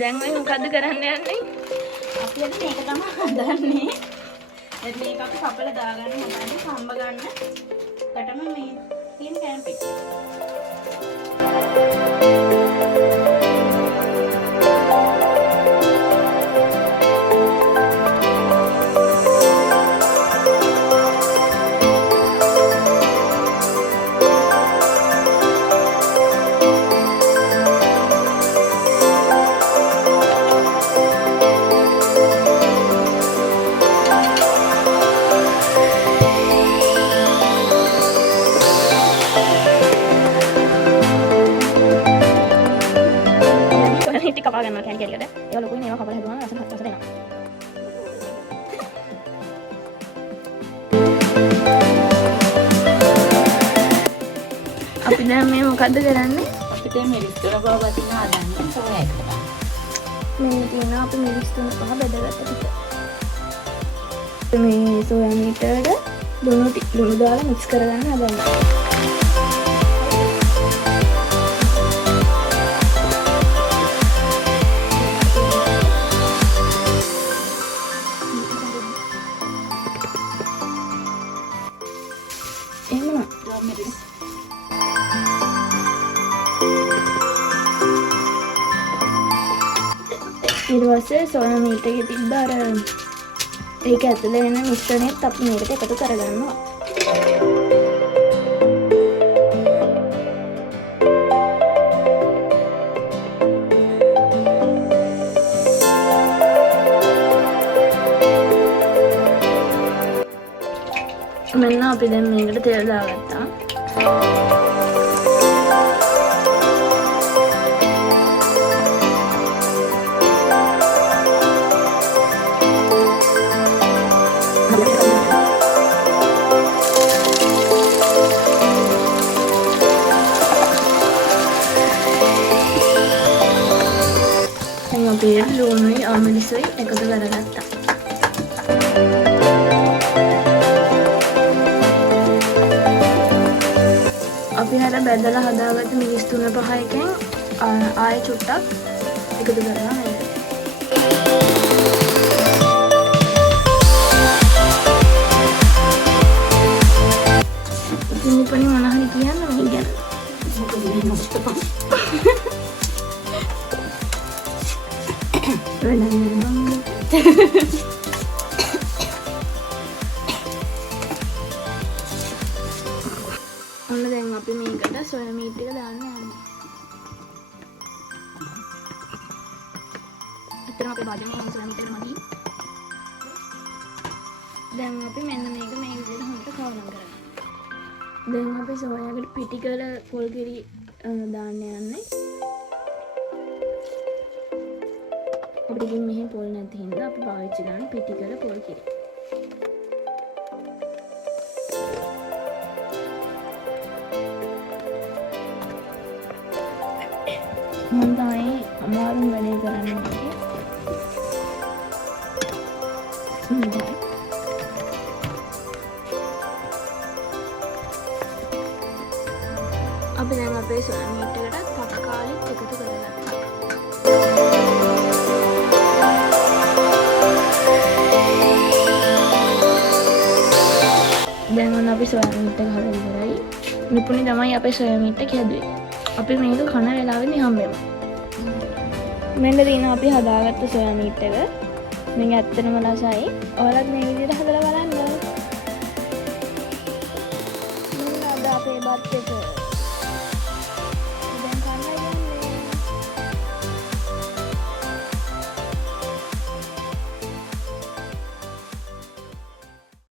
දැන් මේ මොකද්ද කරන්න යන්නේ? අපි අද මේක තමයි හදන්නේ. දැන් මේක අපි කපලා දාගන්න හදන්නේ සම්බ ගන්න. කටම මේ තියෙන කෑම පිට. කපා ගන්නවා කැන් කැලියට. ඒවා ලොකුයි ඒවා කපලා හදුවාම රස දෙනවා. අපි දැන් මේ මොකද්ද කරන්නේ? අපිට මිරිස් තුන බව වටින හදන්නේ සෝයා එක. මේ තියෙනවා අපි මිරිස් තුන පහ බෙදගත්ත ටික. මේ සෝයා මීට් වල ලුණු දාලා මික්ස් කරගන්න හදන්නේ. ඊට පස්සේ සෝයා මීට් එකේ තිබ්බ අර ඒක ඇතුලේ එන මිශ්‍රණයත් අපි මේකට එකතු කරගන්නවා. මෙන්න අපි දැන් මේකට තෙල් දාගත්තා. අපේ ලුණුයි අමිරිසුයි එකතු කරගත්තා. අපි හර බැදලා හදාගත්ත මිරිස් 3-5 එකෙන් ආයෙ චුට්ටක් එකතු කරනවා මේක. ඉතින් මොන හරි කියන්න මේ ගැන. මොකද මේ මොස්තපා. ඔන්න දැන් අපි මේකට සොයා මීට් එක දාන්න යනවා. අතන අපේ භාජනයේ සොයා මීට් එක මදි. දැන් අපි මෙන්න මේක මේ විදිහට හොඳට කවරම් කරගන්න. දැන් අපි සොයාකට පිටිකල පොල් කිරි දාන්න යන්නේ. අපිට මෙහෙ පොල් නැති හින්දා අපි පාවිච්චි කරන පිටිකල පොල් කිරි. මම තමයි අමාරුම වැඩේ කරන්නේ. අපි දැන් අපේ සොයා මීට් එකට තක්කාලිත් එකතු කරගත්තා. දැන් ඔන්න අපි සොයා මීට් එක හදලා ඉවරයි. නිපුණි තමයි අපේ සොයා මීට් එක හැදුවේ. අපි මේක කන වෙලාවෙදී හම්බෙමු. මෙන්න තියෙන අපි හදාගත්ත සොයා මීට් එක. මේක ඇත්තටම රසයි. ඔයාලත් මේ විදිහට හදලා බලන්න. මෙන්න අද අපේ බත් එක